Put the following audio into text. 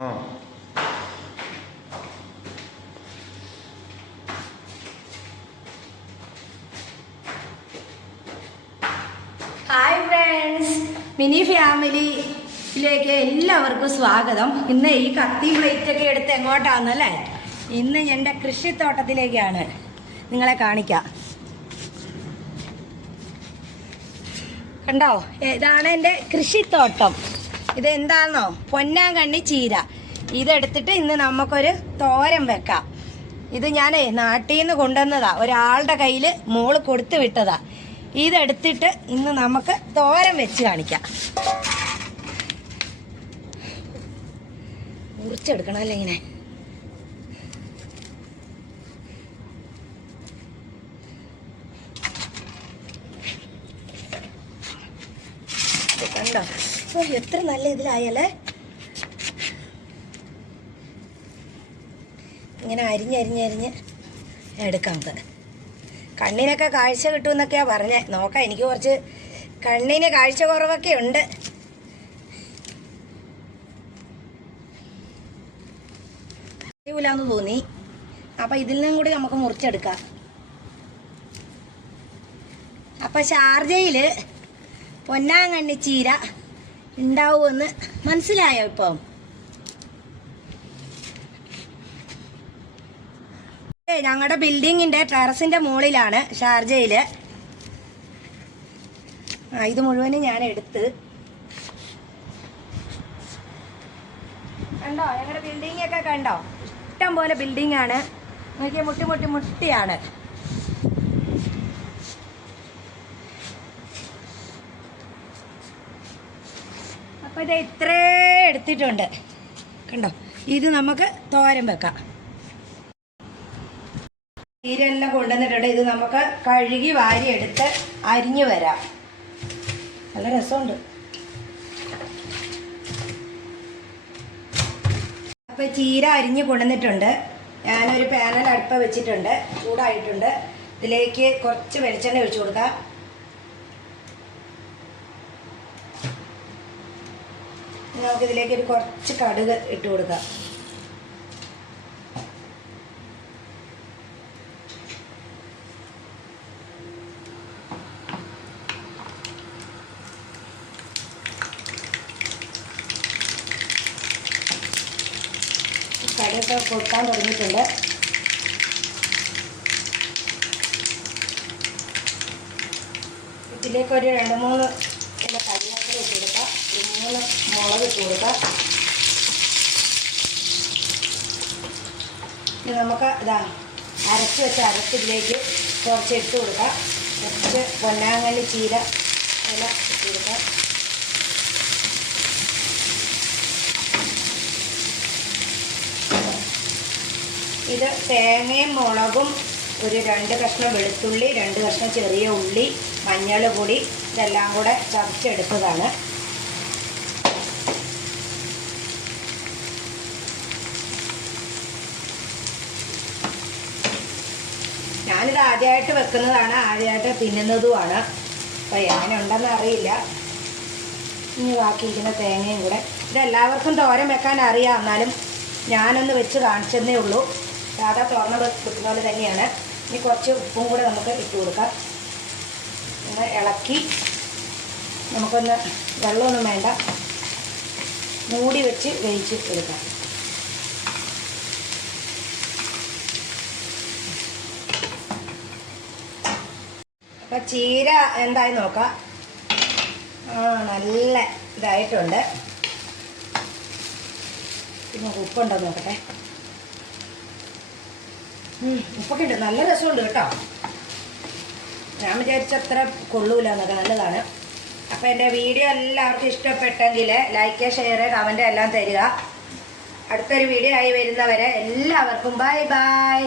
Hi friends, mini ഫാമിലിയിലേക്ക് എല്ലാവർക്കും സ്വാഗതം. ഇന്ന് ഈ കത്തി പ്ലേറ്റൊക്കെ എടുത്ത് എങ്ങോട്ടാണെന്നല്ലേ? ഇന്ന് എൻ്റെ കൃഷിത്തോട്ടത്തിലേക്കാണ്, നിങ്ങളെ കാണിക്കാം. കണ്ടോ, ഇതാണ് എൻ്റെ കൃഷിത്തോട്ടം. ഇതെന്താണെന്നോ? പൊന്നാങ്കണ്ണി ചീര. ഇതെടുത്തിട്ട് ഇന്ന് നമുക്കൊരു തോരൻ വെക്കാം. ഇത് ഞാൻ നാട്ടിൽ നിന്ന് കൊണ്ടുവന്നതാ, ഒരാളുടെ കയ്യിൽ മോള് കൊടുത്തു വിട്ടതാ. ഇതെടുത്തിട്ട് ഇന്ന് നമുക്ക് തോരൻ വെച്ച് കാണിക്കാം. മുറിച്ചെടുക്കണമല്ലോ ഇങ്ങനെ. കണ്ടോ, എത്ര നല്ല ഇതിലായല്ലേ. ഇങ്ങനെ അരിഞ്ഞരിഞ്ഞരിഞ്ഞ് എടുക്കാം. കണ്ണിനൊക്കെ കാഴ്ച കിട്ടുമെന്നൊക്കെയാ പറഞ്ഞേ. നോക്കാം, എനിക്ക് കുറച്ച് കണ്ണിന് കാഴ്ച കുറവൊക്കെ ഉണ്ട്. ന്ന് തോന്നി. അപ്പൊ ഇതിൽ നിന്നും കൂടി നമുക്ക് മുറിച്ചെടുക്കാം. അപ്പൊ ഷാർജയില് പൊന്നാങ്കണ്ണി ചീര ഉണ്ടാവുമെന്ന് മനസ്സിലായോ? ഇപ്പം ഞങ്ങളുടെ ബിൽഡിങ്ങിന്റെ ടെറസിന്റെ മുകളിലാണ് ഷാർജയില്. ഇത് മുഴുവനും ഞാൻ എടുത്ത്. കണ്ടോ, ഞങ്ങളുടെ ബിൽഡിംഗ് ഒക്കെ കണ്ടോ? ഇഷ്ടം പോലെ ബിൽഡിംഗ് ആണ്. നോക്കിയാൽ മുട്ടിയാണ്. അപ്പൊ ഇത് ഇത്രേ എടുത്തിട്ടുണ്ട്. കണ്ടോ, ഇത് നമുക്ക് തോരൻ വെക്കാം. ചീരെല്ലാം കൊണ്ടുവന്നിട്ടുണ്ട്. ഇത് നമുക്ക് കഴുകി വാരി എടുത്ത് അരിഞ്ഞു വരാം. നല്ല രസമുണ്ട്. അപ്പൊ ചീര അരിഞ്ഞ് കൊണ്ടുവന്നിട്ടുണ്ട്. ഞാനൊരു പാനൽ അടുപ്പ വെച്ചിട്ടുണ്ട്, ചൂടായിട്ടുണ്ട്. ഇതിലേക്ക് കുറച്ച് വെളിച്ചെണ്ണ ഒഴിച്ചു കൊടുക്കാം. നമുക്ക് ഇതിലേക്ക് ഒരു കുറച്ച് കടുക് ഇട്ട് കൊടുക്കാം. കടുകൊക്കെ പൊട്ടാൻ തുടങ്ങിയിട്ടുണ്ട്. ഇതിലേക്ക് ഒരു 2-3 കരിവേപ്പില ഇട്ട് കൊടുക്കാം. 3 മുളക് ഇട്ട് കൊടുക്കാം. ഇനി നമുക്ക് ഇതാ അരച്ച് വെച്ച ഇതിലേക്ക് കുറച്ച് ഇട്ട് കൊടുക്കാം. കുറച്ച് പൊന്നാങ്കണ്ണി ചീര ഇല ഇട്ട് കൊടുക്കാം. ഇത് തേങ്ങയും മുളകും, ഒരു 2 കഷ്ണം വെളുത്തുള്ളി, 2 കഷ്ണം ചെറിയ ഉള്ളി, മഞ്ഞൾ പൊടി, ഇതെല്ലാം കൂടെ ചതച്ചെടുത്തതാണ്. ഞാനിത് ആദ്യമായിട്ട് വെക്കുന്നതാണ്, ആദ്യമായിട്ട് തിന്നുന്നതുമാണ്. അപ്പോൾ എങ്ങനെ ഉണ്ടെന്ന് അറിയില്ല. ഇനി ബാക്കിയിരിക്കുന്ന തേങ്ങയും കൂടെ. ഇതെല്ലാവർക്കും തോരൻ വെക്കാൻ അറിയാം, എന്നാലും ഞാനൊന്ന് വെച്ച് കാണിച്ചതേ ഉള്ളൂ. സാധാ തുറന്ന് വെക്കുന്ന പോലെ തന്നെയാണ്. ഇനി കുറച്ച് ഉപ്പും കൂടെ നമുക്ക് ഇട്ട് കൊടുക്കാം. ഒന്ന് ഇളക്കി നമുക്കൊന്ന്, വെള്ളമൊന്നും വേണ്ട, മൂടി വെച്ച് വേവിച്ച് എടുക്കാം. അപ്പം ചീര എന്തായി നോക്കാം. നല്ല ഇതായിട്ടുണ്ട്. പിന്നെ ഉപ്പുണ്ടോ നോക്കട്ടെ. ഉപ്പൊക്കെ ഉണ്ട്, നല്ല രസമുണ്ട് കേട്ടോ. ഞാൻ വിചാരിച്ചത്ര കൊള്ളൂല എന്നൊക്കെ. നല്ലതാണ്. അപ്പോൾ എൻ്റെ വീഡിയോ എല്ലാവർക്കും ഇഷ്ടപ്പെട്ടെങ്കിൽ ലൈക്ക്, ഷെയർ, കമൻറ്റ് എല്ലാം തരിക. അടുത്തൊരു വീഡിയോ ആയി വരുന്നവരെ എല്ലാവർക്കും ബൈ ബൈ.